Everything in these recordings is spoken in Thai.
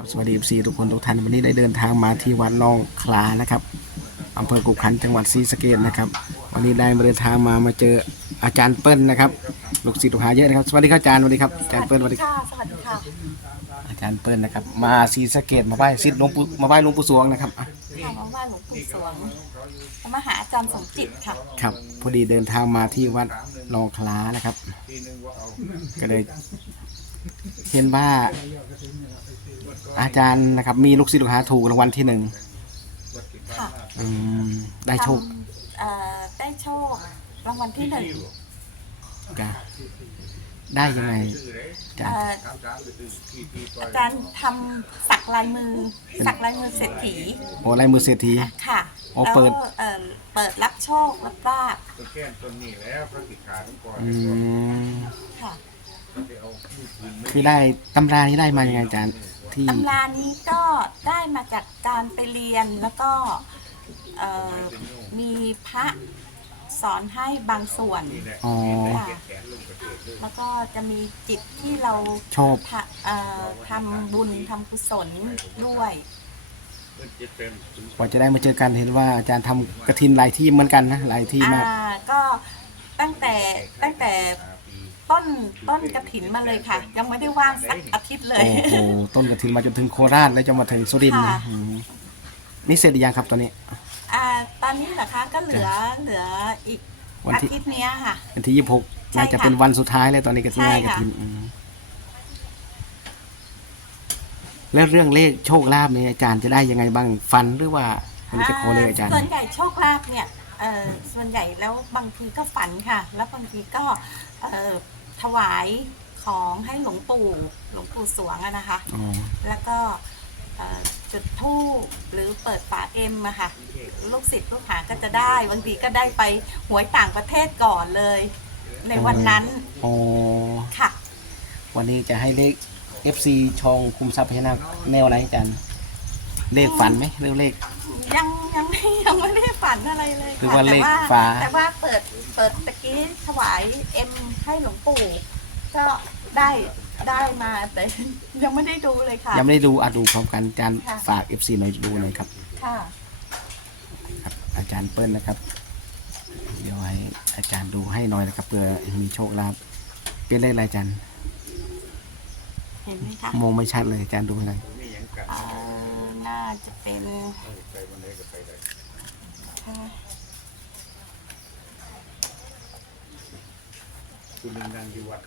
ครับสวัสดีซีทุกคนทุกท่านวันนี้ได้เดินทางมาที่วัดหนองคลานะครับอำเภอกุกขันจังหวัดศรีสะเกษนะครับ วันนี้ได้มาเดินทางมามาเจออาจารย์เปิ้ลนะครับลูกศิษย์ลูกหาเยอะนะครับสวัสดีครับอาจารย์สวัสดีครับอาจารย์เปิ้ลสวัสดีครับค่ะสวัสดีค่ะอาจารย์เปิ้ลนะครับ มาศรีสะเกษมาไหว้ศิษย์หลวงปู่มาไหว้หลวงปู่สวงนะครับอะค่ะมาไหว้หลวงปู่สวงมาหาอาจารย์สมจิตค่ะครับพอดีเดินทางมาที่วัดหนองคลานะครับ ก็เลยเห็นว่า อาจารย์นะครับ มีลูกศิษย์ลูกหาถูกรางวัลที่หนึ่งค่ะอืมได้โชคทำเอ่อได้โชครางวัลที่หนึ่งจ้ะได้ยังไงอาจารย์เอ่ออาจารย์ทำสักลายมือ สักลายมือเศรษฐีโอ้ลายมือเศรษฐี ค่ะอ๋อแล้วเปิดเอ่อเปิดรับโชครับลาบตัวแก้มต้นนี้แล้วพระติขาทั้งก่อนอืมค่ะไปเอาผู้ปืนคือได้ตำรานี้ได้มายังไงอาจารย์ ที่ตำรานี้ก็ได้มาจากการไปเรียนแล้วก็เอ่อมีพระสอนให้บางส่วนอ๋อ ค่ะแล้วก็จะมีจิตที่เราชอบ ทะเอ่อทำบุญทำกุศลด้วย กว่าจะได้มาเจอกันเห็นว่าอาจารย์ทำกระถินหลายที่เหมือนกันนะหลายที่มาก อ่าก็ตั้งแต่ตั้งแต่ ต้นต้นกระถินมาเลยค่ะ ยังไม่ได้ว่างสักอาทิตย์เลย โอ้โหต้นกระถินมาจนถึงโคราชแล้วจะมาถึงสุรินทร์นะค่ะ อืมนี่เสร็จหรือยังครับตอนนี้ อ่าตอนนี้เหรอคะก็เหลือเหลืออีกวันอาที่ ทิตย์เนี้ยค่ะ วันที่ยี่สิบหกใช่น่าจะค่ะเป็นวันสุดท้ายเลยตอนนี้กระถินใช่งานกค่ะระถินอืมแล้วเรื่องเลขโชคลาภเนี่ยอาจารย์จะได้ยังไงบ้างฟันหรือว่าวันนี้จะขอเลขอาจารย์ ส่วนใหญ่โชคลาภเนี่ยเอ่อส่วนใหญ่แล้วบางทีก็ฝันค่ะ แล้วบางทีก็เอ่อ ถวายของให้หลวงปู่หลวงปู่สวงอะนะคะ อ๋อแล้วก็เอ่อจุดธูปหรือเปิดฝาเอ็มอะค่ะ ลูกศิษย์ลูกหาก็จะได้บางทีก็ได้ไปหวยต่างประเทศก่อนเลย ในวันนั้นอ๋อค่ะ วันนี้จะให้เลข FC ชองคุมทรัพย์พญานาคแนวไหนอาจารย์ เลขฝันไหมเรื่องเลข ยังยังไม่ยังไม่ได้ฝันอะไรเลยหรือค่ะว่าแต่เลขว่าฟ้า แต่ว่าเปิด เปิดตะกี้ถวายเอ็มให้หลวงปู่ ก็ได้ได้มาแต่ยังไม่ได้ดูเลยค่ะ ยังไม่ได้ดูอะดูพร้อมกันอาจารย์ค่ะ ฝาก FC หน่อยดูหน่อยครับค่ะ ครับ อาจารย์เปิ้ลนะครับ เดี๋ยวให้อาจารย์ดูให้หน่อยนะครับเผื่อมีโชคลาภเป็นเลขอะไรอาจารย์เห็นไหมคะมองไม่ชัดเลยอาจารย์ดูให้หน่อยเอ่อน่าจะเป็นค่ะ คุณนันอยู่วัด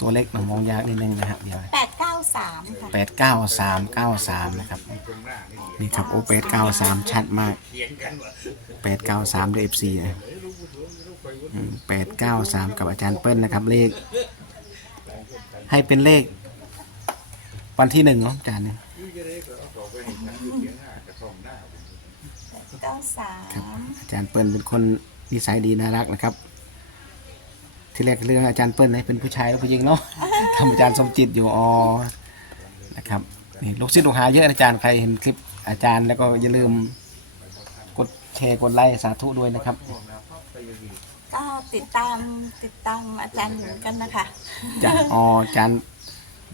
ตัวเลขมันมองยากนิดนึงนะครับเดี๋ยวแปดเก้าสามค่ะแปดเก้าสามเก้าสามนะครับตรงหน้านี่นี่ครับโอแปดเก้าสามชัดมากเถียงกันว่าแปดเก้าสามด้วยเอฟซีนะแปดเก้าสามกับอาจารย์เปิ้ลนะครับ เลข ให้เป็นเลข วันที่หนึ่งเนาะอาจารย์เนี่ยเก้าสาครับมอาจารย์เปิ้ลเป็นคนนิสัยดีน่ารักนะครับ ที่แรกเรื่องอาจารย์เปิ้ลให้เป็นผู้ชายแล้วผู้หญิงเนาะทำอาจารย์สมจิตอยู่อ๋อนะครับนี่ลูกศิษย์ลูกหาเยอะนะอาจารย์ใครเห็นคลิปอาจารย์แล้วก็อย่าลืมกดแชร์กดไลค์สาธุด้วยนะครับ ก็ติดตามติดตามอาจารย์อยู่เหมือนกันนะคะจ้ะอ๋ออาจารย์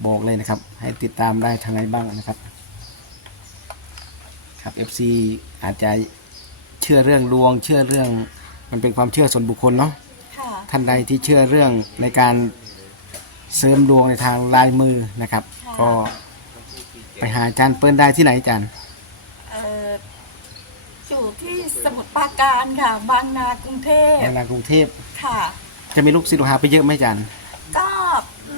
บอกเลยนะครับ ให้ติดตามได้ทางไหนบ้างนะครับ ครับ FC อาจจะเชื่อเรื่องดวง เชื่อเรื่องมันเป็นความเชื่อส่วนบุคคลเนาะค่ะ ท่านใดที่เชื่อเรื่องในการเสริมดวงในทางลายมือนะครับ ค่ะ ก็ไปหาอาจารย์เปิ้ลได้ที่ไหนอาจารย์เอ่ออยู่ที่สมุทรปราการค่ะบางนากรุงเทพในนากรุงเทพค่ะ จะมีลูกศิษย์ลูกหาไปเยอะไหมอาจารย์ ก็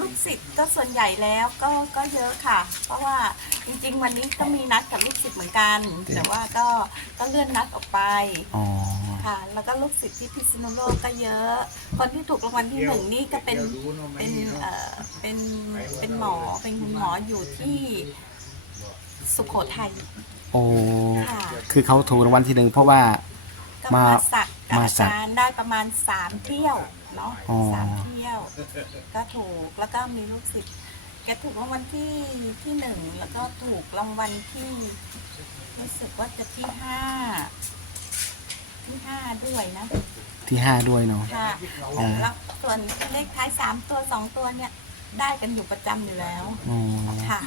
ลูกศิษย์ก็ส่วนใหญ่แล้วก็ก็เยอะค่ะ เพราะว่าจริง ๆ วันนี้ก็มีนัดกับลูกศิษย์เหมือนกัน แต่ว่าก็ก็เลื่อนนัดออกไป อ๋อ ค่ะ แล้วก็ลูกศิษย์ที่พิษณุโลกก็เยอะ คนที่ถูกรางวัลที่หนึ่งนี่ก็เป็นเป็นเอ่อเป็นเป็นหมอเป็นคุณหมออยู่ที่สุโขทัยโอ้ค่ะ คือเขาถูกรางวัลที่หนึ่งเพราะว่า ก็มามาสักกับมาอาสักจารย์ได้ประมาณสามเที่ยวเนาะอ๋อ สามเที่ยว ก็ถูกแล้วก็มีลูกศิษย์แกถูกรางวัลที่ที่หนึ่งแล้วก็ถูกรางวัลที่รู้สึกว่าจะที่ห้า ที่ห้าด้วยนะที่ห้าด้วยเนาะ ค่ะอ๋อ แล้วส่วนเลขท้ายสามตัวสองตัวเนี่ย ได้กันอยู่ประจำอยู่แล้ว อ๋อค่ะ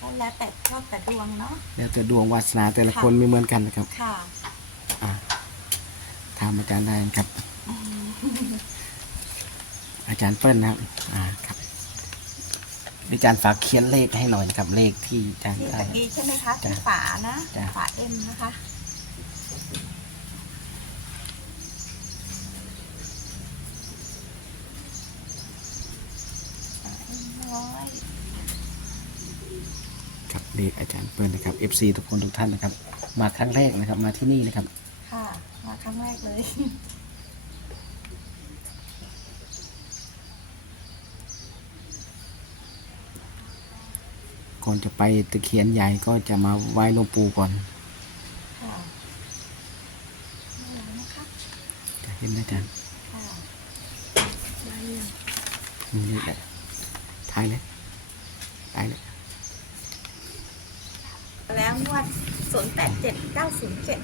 ก็แล้วแต่ชอบแต่ดวงเนาะแล้วแต่ดวงวาสนาแต่ละคนไม่เหมือนกันนะครับค่ะอ่าถามอาจารย์ได้นะครับอาจารย์เปิ้ลนะครับ อ่าครับ อาจารย์ฝากเขียนเลขให้หน่อยนะครับ เลขที่อาจารย์ที่ได้ ตะกี้ใช่ไหมคะจ้ะที่ฝานะจ้ะ ฝาเอ็มนะคะฝาเอ็ม ร้อยครับเลขอาจารย์เปิ้ลนะครับ FC ทุกคนทุกท่านนะครับ มาครั้งแรกนะครับ มาที่นี่นะครับ ค่ะมาครั้งแรกเลย ก่อนจะไปตะเคียนใหญ่ก็จะมาไหว้หลวงปู่ก่อนค่ะนี่แล้วนะคะจะเห็นไหมอาจารย์ค่ะมีเลขอะไร ถ่ายเลยถ่ายเลยแล้วงวดศูนย์แปดเจ็ดเก้าศูนย์เจ็ด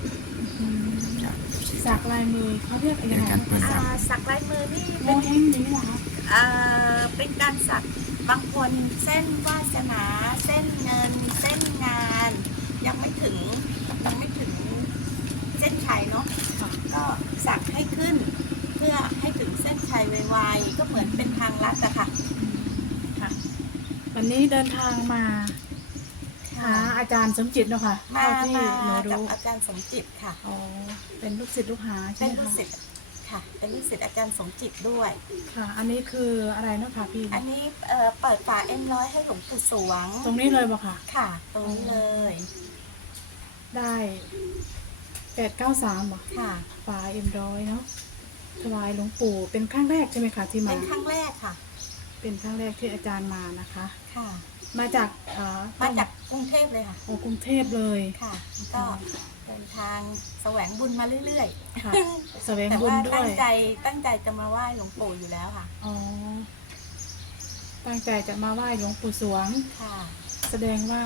ครับสักลายมือเขาเรียกอะไรอาจารย์นะเปิ้ลครับสักลายมือนี่โมเป็นเองนี้เหรอคะเอ่อเป็นการสักบางคนเส้นวาสนาเส้นเงิน เส้นงาน ยังไม่ถึงยังไม่ถึงเส้นชัยเนาะก็สักให้ขึ้น เพื่อให้ถึงเส้นชัยไวๆก็เหมือนเป็นทางลัดอะค่ะค่ะ วันนี้เดินทางมาหาอาจารย์สมจิตเนาะค่ะมาเท่าที่มาหนูกับรู้อาจารย์สมจิตค่ะ อ๋อเป็นลูกศิษย์ลูกหาใช่เป็นไหมลูกคะศิษย์ค่ะ เป็นลูกศิษย์อาจารย์สมจิตด้วย ค่ะ อันนี้คืออะไรเนาะค่ะพี่ อันนี้เอ่อเปิดฝาเอ็มร้อยให้หลวงปู่สวงตรงนี้เลยบอกค่ะ ค่ะ ตรงนี้เลยได้แปดเก้าสามบอกค่ะ ฝาเอ็มร้อยเนาะถวายหลวงปู่เป็นครั้งแรกใช่ไหมคะที่มาเป็นครั้งแรกค่ะ เป็นครั้งแรกที่อาจารย์มานะคะ ค่ะ มาจากเอ่อมาจากกรุงเทพเลยค่ะ โอ้กรุงเทพเลยค่ะ ก็เดินทางแสวงบุญมาเรื่อยค่ะแสวๆ งแต่บุญว่าด้ตั้วงยใจตั้งใจจะมาไหว้หลวงปู่อยู่แล้วค่ะ อ๋อตั้งใจจะมาไหว้หลวงปู่สวง ค่ะ แสดงว่า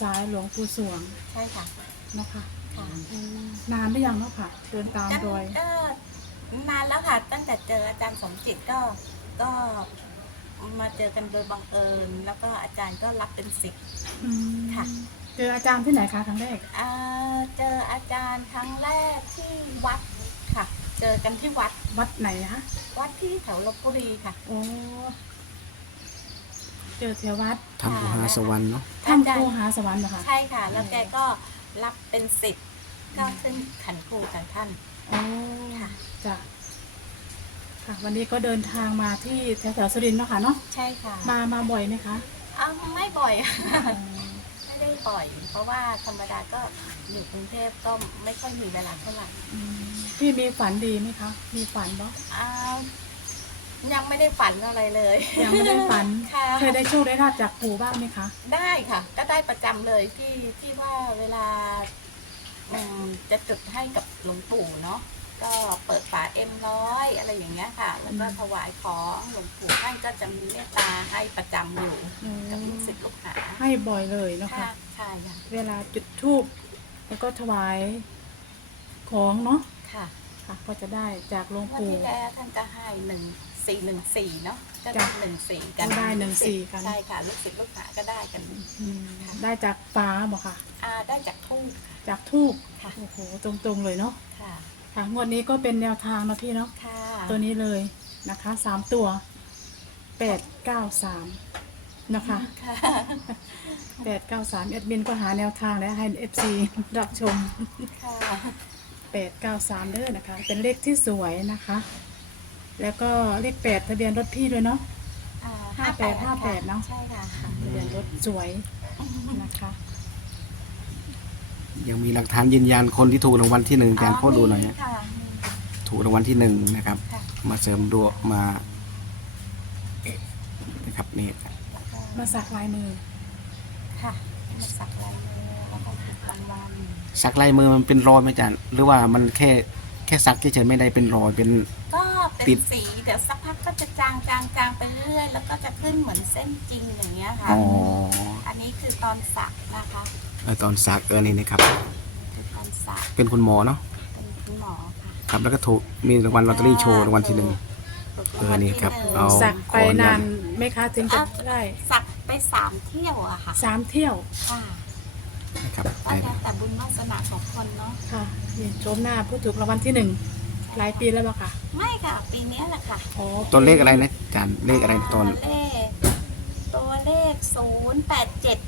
สายหลวงปู่สวงใช่ค่ะเนาะค่ะค่ะอืมนานหรือยังเนาะค่ะเดินตามรอยก็นานแล้วค่ะ ตั้งแต่เจออาจารย์สมจิตก็ก็ มาเจอกันโดยบังเอิญ แล้วก็อาจารย์ก็รับเป็นศิษย์อืมค่ะเจออาจารย์ที่ไหนคะครั้งแรกอ่าเจออาจารย์ครั้งแรกที่วัดค่ะ เจอกันที่วัดวัดไหนคะวัดที่แถวลบบุรีค่ะ โอ้เจอแถววัดทำกุหาสวรรค์เนาะถ้ำครูหาสวรรค์เหรอคะใช่ค่ะ แล้วแกก็รับเป็นสิทธิ์ก็ขึ้นขันครูกับท่าน โอ้ค่ะ จ้ะ ค่ะ วันนี้ก็เดินทางมาที่แถวแถวๆสุรินทร์เนาะค่ะเนาะใช่ค่ะมามาบ่อยไหมคะอ้าวไม่บ่อยอ๋อไม่ได้บ่อย เพราะว่าธรรมดาก็อยู่กรุงเทพก็ไม่ค่อยมีเวลาเท่าไหร่อืมพี่มีฝันดีไหมคะ มีฝันบ่อ้าวยังไม่ได้ฝันอะไรเลยยังไม่ได้ฝัน ค่ะเคยได้โชคได้ลาบจากปู่บ้างไหมคะ ได้ค่ะ ก็ได้ประจำเลยที่ที่ว่าเวลาอืมจะจุดให้กับหลวงปู่เนาะ ก็เปิดฝาเอ็มร้อยอะไรอย่างเงี้ยค่ะ แล้วก็ถวายของหลวงปู่ท่านก็จะมีเมตตาให้ประจำอยู่กับลูกศิษย์ลูกหาให้บ่อยเลยเนาะค่ะ ค่ะใช่ค่ะเวลาจุดทูบแล้วก็ถวายของเนาะค่ะค่ะก็จะได้จากหลวงวันปู่ ที่แล้วท่านก็ให้หนึ่งสี่หนึ่งสี่เนาะก็ได้จ้ะหนึ่งสี่กันได้หนึ่งสี่กัน ใช่ค่ะลูกศิษย์ลูกหาก็ได้กันอืมได้จากฟ้าบอกค่ะ อ่าได้จากทุ่งจากทูบค่ะโอ้โหตรงๆเลยเนาะค่ะ ค่ะงวดนี้ก็เป็นแนวทางเนาะพี่เนาะค่ะตัวนี้เลยนะคะสามตัวแปดเก้าสามนะคะค่ะแปดเก้าสามเอ็ดมินก็หาแนวทางแล้วให้เอฟซีรับชมค่ะแปดเก้าสามเด้อนะคะ เป็นเลขที่สวยนะคะ แล้วก็เลขแปดทะเบียนรถพี่ด้วยเนาะอ่ห้าแปดห้าแปดเนอะใช่ค่ะทะเบียนรถสวยนะคะ ยังมีหลักฐานยืนยันคนที่ถูกรางวัลที่หนึ่งอาจารย์พ่อดูหน่อยฮะค่ะ ถูกรางวัลที่หนึ่งนะครับ ค่ะ มาเสริมดวงมานะครับนี่มาสักลายมือ ค่ะมาสักลายมือแล้วก็ถูกรางวัลสักลายมือมันเป็นรอยไหมอาจารย์หรือว่ามันแค่แค่สักเฉยๆไม่ได้เป็นรอยเป็น ก็เป็ตินดสีเดี๋ยวสักพักก็จะจางจางจางไปเรื่อย แล้วก็จะขึ้นเหมือนเส้นจริงอย่างเงี้ยค่ะ อ๋ออันนี้คือตอนสักนะคะเออ ตอนสักเออนี่นะครับคือตอนสักเป็นคุณหมอเนาะเป็นคุณหมอค่ะครับแล้วก็ถูกมีรางวัลลอตเตอรี่โชว์รางวัลที่หนึ่งถูกเออนี่ครับางวัลที่หงเอา สักไปนานไหมคะถึงจะได้สักไปสามเที่ยวอะค่ะสามเที่ยวค่ะนะครับก็แล้วแต่บุญวาสนาของคนเนาะค่ะนี่โฉมหน้าผู้ถูกรางวัลที่หนึ่งหลายปีแล้วปะค่ะไม่ค่ะ ปีนี้แหละค่ะ อ๋อตัวเลขอะไรนะอาจารย์เลขอะไรนะตอน ตัวเลขตัวเลขศูนย์แปดเจ็ด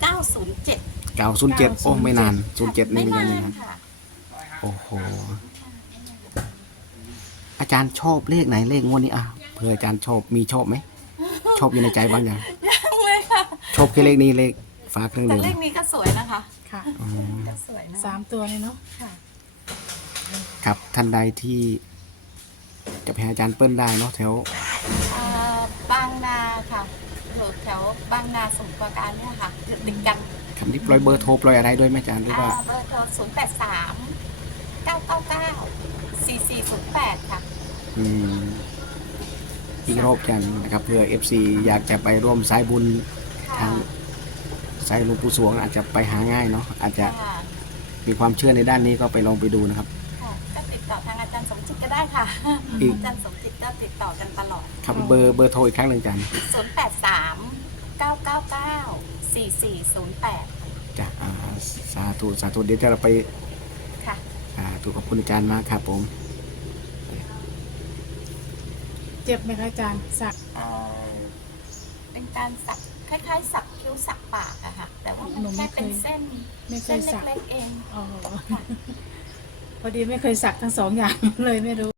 เก้าศูนย์เจ็ด เก้าศูนย์เจ็ดโอ้ไม่นานศูนย์เจ็ดนี่ไม่ไม่นานานนนะค่ะโอ้โหอาจารย์ชอบเลขไหนเลขงวดนี้อะเผื่ออาจารย์ชอบมีชอบไหมชอบอยู่ในใจบ้างยังยังเลยค่ะชอบแค่เลขนี้เลขฟ้าเครื่องแต่ดื่มเลขนี้ก็สวยนะคะค่ะอ๋อ ก็สวยนะสามตัวเลยเนาะค่ะ ครับท่านใดที่จะไปหาอาจารย์เปิ้ลได้เนาะแถวเอ่อบางนาค่ะอยู่แถวบางนาสมุทรปราการเนี่ยค่ะอยู่ติดกัน คำนี้ปล่อยเบอร์โทรปล่อยอะไรด้วยไหมอาจารย์หรือว่าอ่า เบอร์โทรศูนย์แปดสามเก้าเก้าเก้าสี่สี่ศูนย์แปดค่ะ อืมอีกรอบกันนะครับเพื่อ FC อยากจะไปร่วมสายบุญทางสายหลวงปู่สวง อาจจะไปหาง่ายเนาะอาจจะค่ะ มีความเชื่อในด้านนี้ก็ไปลองไปดูนะครับ ค่ะ ก็ติดต่อทางอาจารย์สมจิตก็ได้ค่ะ อีก อาจารย์สมจิตก็ติดต่อกันตลอด ครับเบอร์เบอร์โทรอีกครั้งหนึ่งอาจารย์ 0 8 3 9 9 9 4 4 0 8จะอ่าสาธุสาธุเดี๋ยวจะเราไปค่ะอ่าถูกขอบคุณอาจารย์มากครับผมเจ็บไหมคะอาจารย์สัก เอ่อเป็นการสักคล้ายๆ สักคิ้วสักปากอะค่ะ แต่ว่ามันแค่เป็นเส้นไม่เคเส้นยสักเล็กๆเอง อ๋อค่ะพอดีไม่เคยสักทั้งสองอย่างเลยไม่รู้